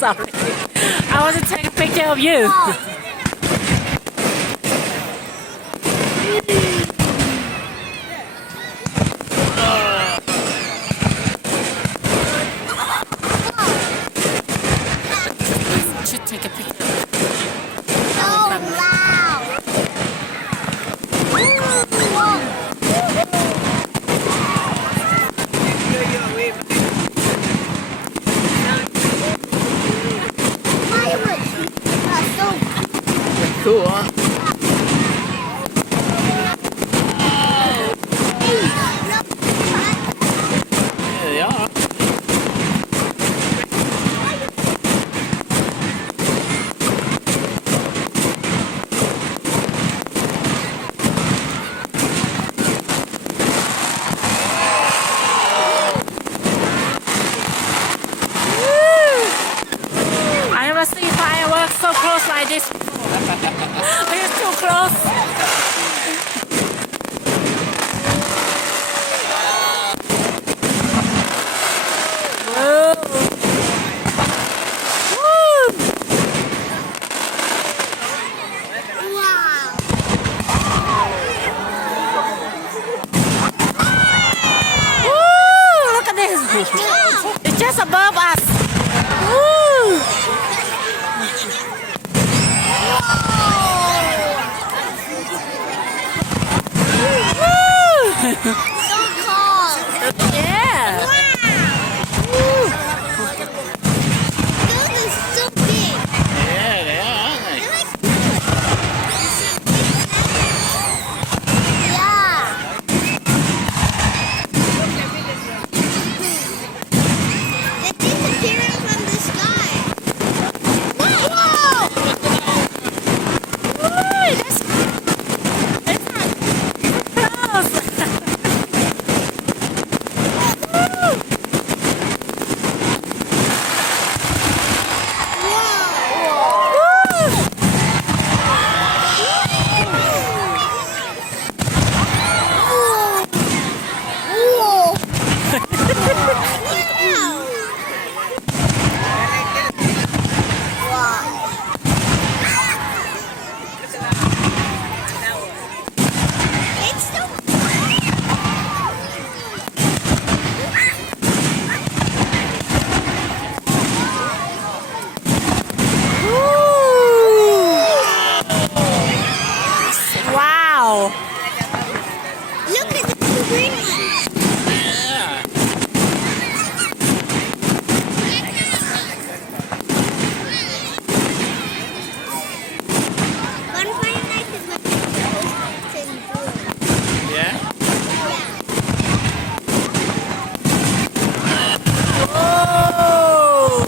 Sorry, I want to take a picture of you. Should take a picture. Cool, huh? Yeah, they are. I never see fireworks so close like this. It's too close. Whoa. Woo. Woo, look at this. It's just above us. Woo. So cold. Yeah. Wow. Those are so big. Yeah, they are, aren't they? They're like yeah. They're disappearing from the sky. Whoa! Woo, that's close. Wow. Look at the green one. Yeah. Bonfire night is my favorite to enjoy. Yeah? Oh.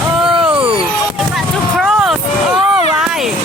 Oh. Too close. All right.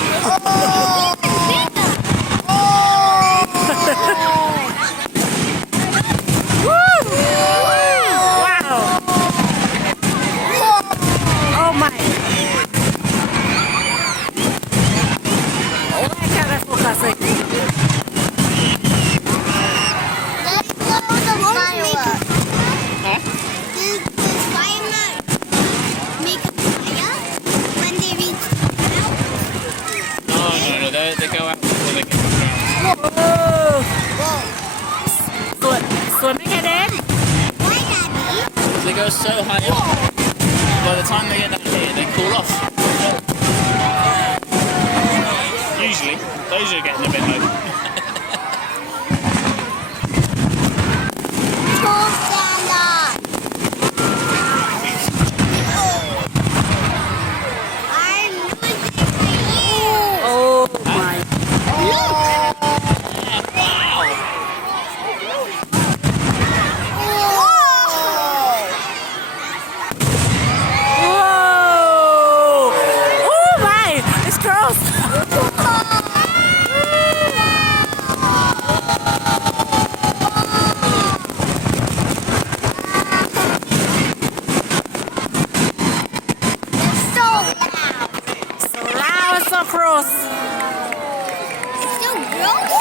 are so high up. By the time they get down here, they cool off. Usually, those are getting a bit low. Oh my. Whoa! Oh my! It's gross. So loud, so gross. It's so gross.